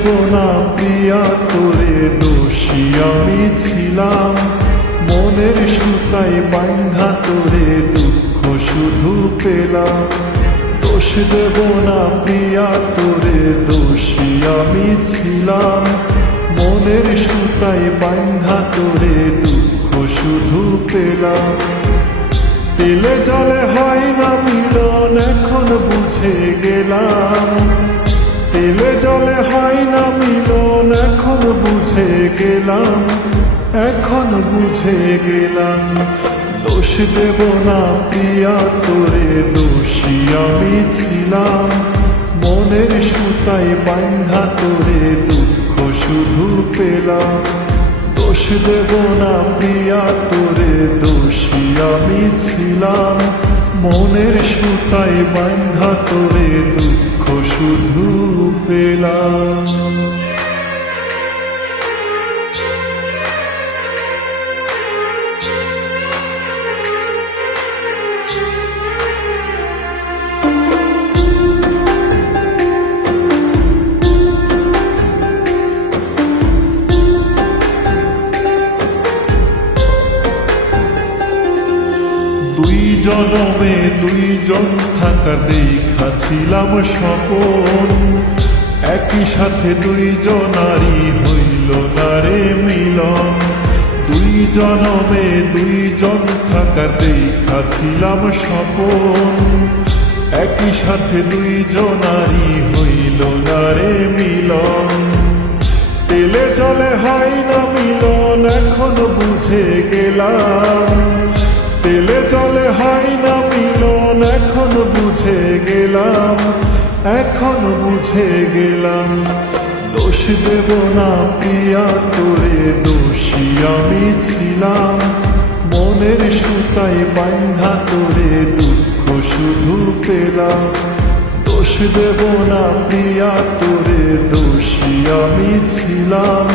দেব না প্রিয়া তোরে, দোষী আমি ছিলাম। মনের সুতায় বাঁধা তোরে, দুঃখ শুধু পেলাম। দোষ দেব না প্রিয়া তোরে, দোষী আমি ছিলাম। মনের সুতায় বাঁধা তোরে, দুঃখ শুধু পেলাম। তেলে জলে হয় না মিলন, এখন বুঝে গেলাম। তেলে জলে হয় না মিলন, এখন বুঝে গেলাম, এখন বুঝে গেলাম। দোষ দেব না প্রিয়া তোরে, দোষী আমি ছিলাম। মনের সুতায় বাঁধা তোরে, দুঃখ শুধু পেলাম। দোষ দেব না প্রিয়া তোরে, দোষী আমি ছিলাম। মনের সুতায় বাঁধা তোরে, দুঃখ শুধু পেলাম। দুই জনমে দুইজন থাকা দেখাছিলাম স্বপন, একই সাথে দুইজনারই হইল না রে মিলন। দুই জনমে দুইজন থাকা দেখাছিলাম স্বপন, একই সাথে দুইজনারই হইল না রে মিলন। তেলে জলে হয় না মিলন, এখন বুঝে গেলাম। তেলে জলে হয় না মিলন, এখন বুঝে গেলাম, এখন বুঝে গেলাম। দোষ দেব না প্রিয়া তোরে, দোষী আমি ছিলাম। মনের সুতায় বাঁধা তোরে, দুঃখ শুধু পেলাম। দোষ দেব না প্রিয়া তোরে, দোষী আমি ছিলাম।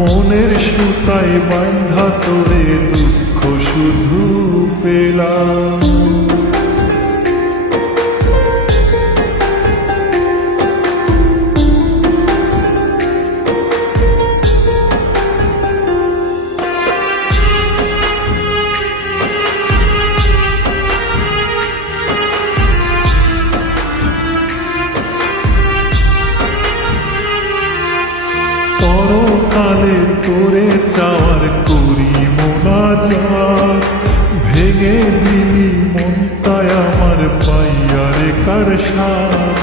মনের সুতায় বাঁধা তোরে, দুঃখ শুধু পেলাম। পরকালে তোরে চাওয়ার করি মোনাজাত, ভেঙে দিলি মনটায় আমার পাইয়ারে কার সাথ।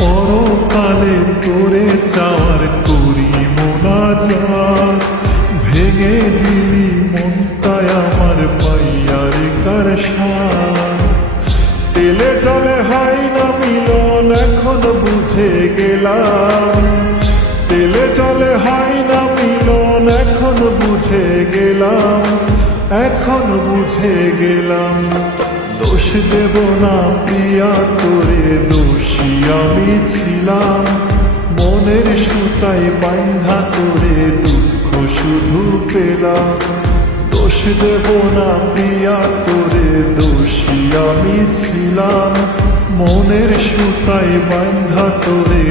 পরকালে তোরে চাওয়ার করি মোনাজাত, ভেঙে দিলি মনটায় আমার পাইয়ারে কার সাথ। তেলে জলে হয় না মিলন, এখন বুঝে গেলাম। তেলে জলে হয় না মিলন, এখন বুঝে গেলাম, এখন বুঝে গেলাম। দোষ দেব না প্রিয়া তোরে, দোষী আমি ছিলাম। মনের সুতায় বাঁধা তোরে, দুঃখ শুধু পেলাম। দোষ দেব না প্রিয়া তোরে, দোষী আমি ছিলাম। মনের সুতায় বাঁধা তোরে,